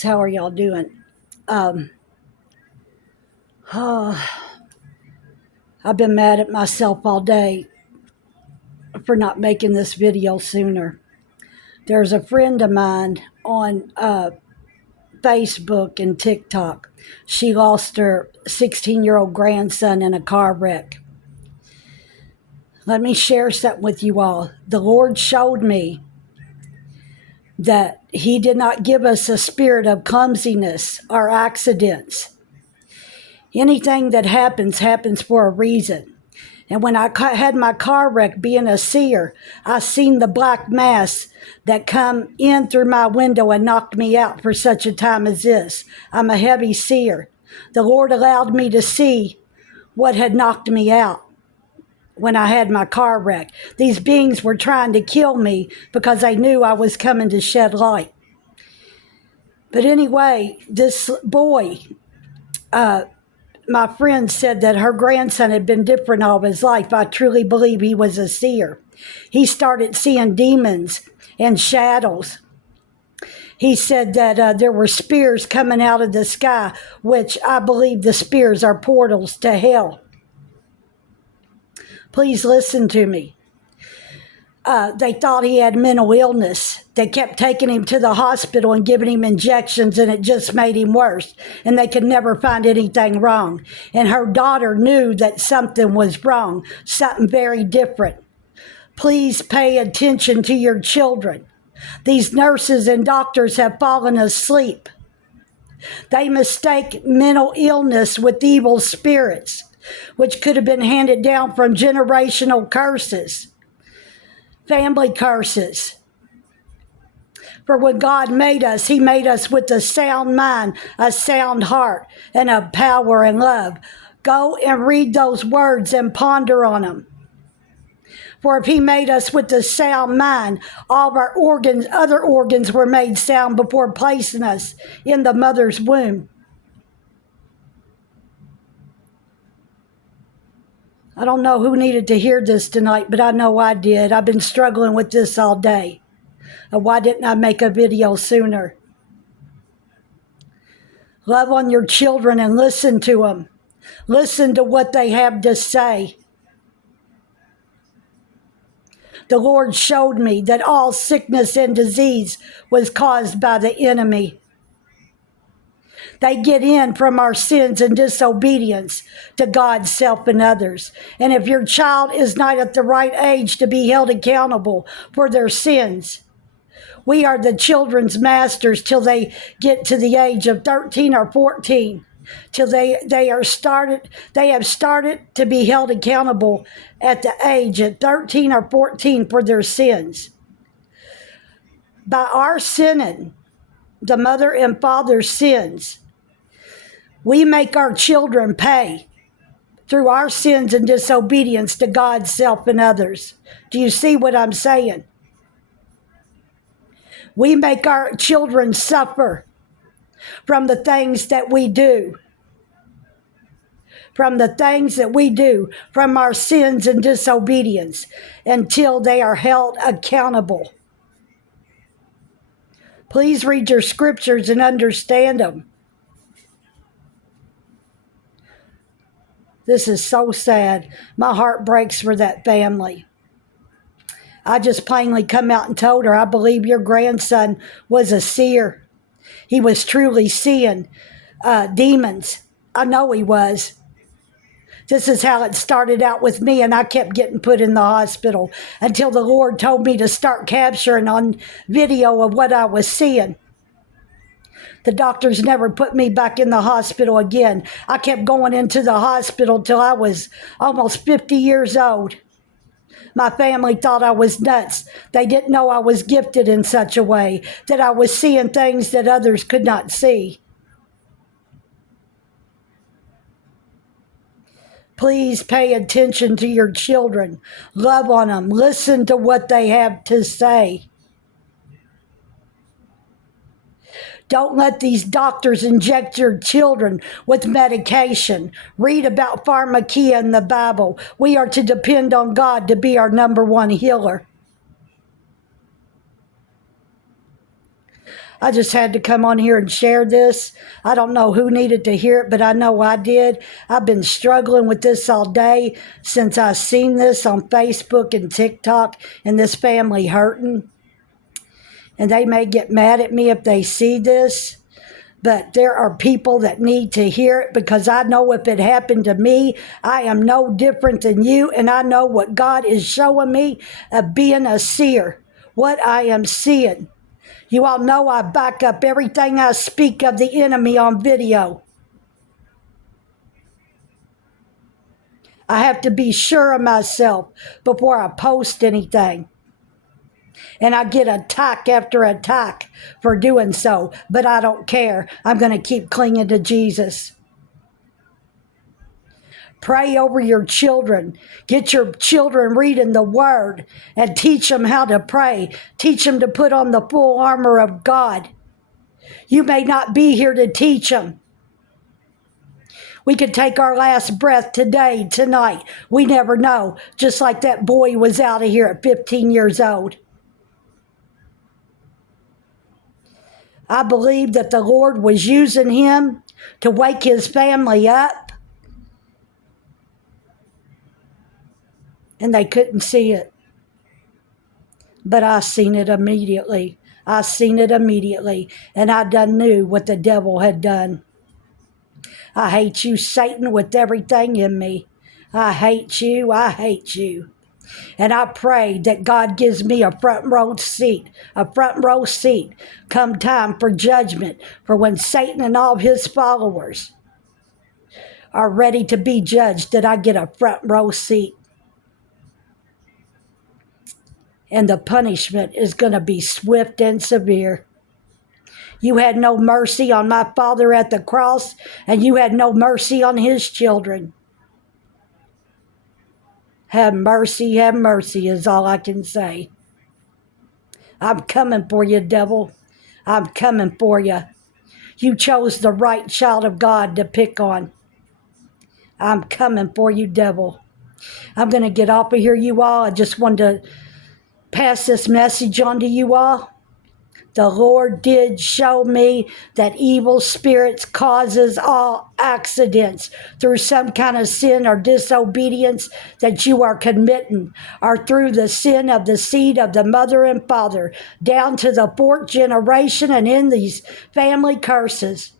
How are y'all doing? Um, oh, I've been mad at myself all day for not making this video sooner. There's a friend of mine on Facebook and TikTok. She lost her 16-year-old grandson in a car wreck. Let me share something with you all. The Lord showed me that He did not give us a spirit of clumsiness or accidents. Anything that happens for a reason. And when I had my car wreck, being a seer, I seen the black mass that come in through my window and knocked me out for such a time as this. I'm a heavy seer. The Lord allowed me to see what had knocked me out when I had my car wreck. These beings were trying to kill me because they knew I was coming to shed light. But anyway, this boy, my friend said that her grandson had been different all his life. I truly believe he was a seer. He started seeing demons and shadows. He said that there were spears coming out of the sky, which I believe the spears are portals to hell. Please listen to me. They thought he had mental illness. They kept taking him to the hospital and giving him injections, and it just made him worse. And they could never find anything wrong. And her daughter knew that something was wrong, something very different. Please pay attention to your children. These nurses and doctors have fallen asleep. They mistake mental illness with evil spirits, which could have been handed down from generational curses. Family curses. For when God made us, He made us with a sound mind, a sound heart, and a power and love. Go and read those words and ponder on them. For if He made us with a sound mind, all of our organs, other organs were made sound before placing us in the mother's womb. I don't know who needed to hear this tonight, but I know I did. I've been struggling with this all day. Why didn't I make a video sooner? Love on your children and listen to them. Listen to what they have to say. The Lord showed me that all sickness and disease was caused by the enemy. They get in from our sins and disobedience to God, self, and others. And if your child is not at the right age to be held accountable for their sins, we are the children's masters till they get to the age of 13 or 14, till they have started to be held accountable at the age of 13 or 14 for their sins. By our sinning, the mother and father's sins, we make our children pay through our sins and disobedience to God, self, and others. Do you see what I'm saying? We make our children suffer from the things that we do. From the things that we do, from our sins and disobedience, until they are held accountable. Please read your scriptures and understand them. This is so sad. My heart breaks for that family. I just plainly come out and told her, I believe your grandson was a seer. He was truly seeing demons. I know he was. This is how it started out with me, and I kept getting put in the hospital until the Lord told me to start capturing on video of what I was seeing. The doctors never put me back in the hospital again. I kept going into the hospital till I was almost 50 years old. My family thought I was nuts. They didn't know I was gifted in such a way that I was seeing things that others could not see. Please pay attention to your children. Love on them. Listen to what they have to say. Don't let these doctors inject your children with medication. Read about pharmakia in the Bible. We are to depend on God to be our number one healer. I just had to come on here and share this. I don't know who needed to hear it, but I know I did. I've been struggling with this all day since I seen this on Facebook and TikTok, and this family hurting. And they may get mad at me if they see this, but there are people that need to hear it, because I know if it happened to me, I am no different than you, and I know what God is showing me of being a seer, what I am seeing. You all know I back up everything I speak of the enemy on video. I have to be sure of myself before I post anything. And I get attack after attack for doing so, but I don't care. I'm going to keep clinging to Jesus. Pray over your children. Get your children reading the Word and teach them how to pray. Teach them to put on the full armor of God. You may not be here to teach them. We could take our last breath today, tonight. We never know. Just like that boy was out of here at 15 years old. I believe that the Lord was using him to wake his family up, and they couldn't see it. But I seen it immediately. I seen it immediately, and I done knew what the devil had done. I hate you, Satan, with everything in me. I hate you. I hate you. And I pray that God gives me a front row seat come time for judgment, for when Satan and all his followers are ready to be judged, that I get a front row seat. And the punishment is going to be swift and severe. You had no mercy on my Father at the cross, and you had no mercy on his children. Have mercy is all I can say. I'm coming for you, devil. I'm coming for you. You chose the right child of God to pick on. I'm coming for you, devil. I'm going to get off of here, you all. I just wanted to pass this message on to you all. The Lord did show me that evil spirits causes all accidents through some kind of sin or disobedience that you are committing, or through the sin of the seed of the mother and father, down to the fourth generation, and in these family curses.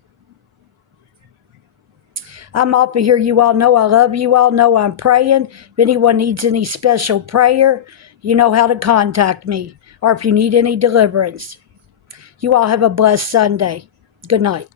I'm off of here. You all know I love you all. Know I'm praying. If anyone needs any special prayer, you know how to contact me, or if you need any deliverance. You all have a blessed Sunday. Good night.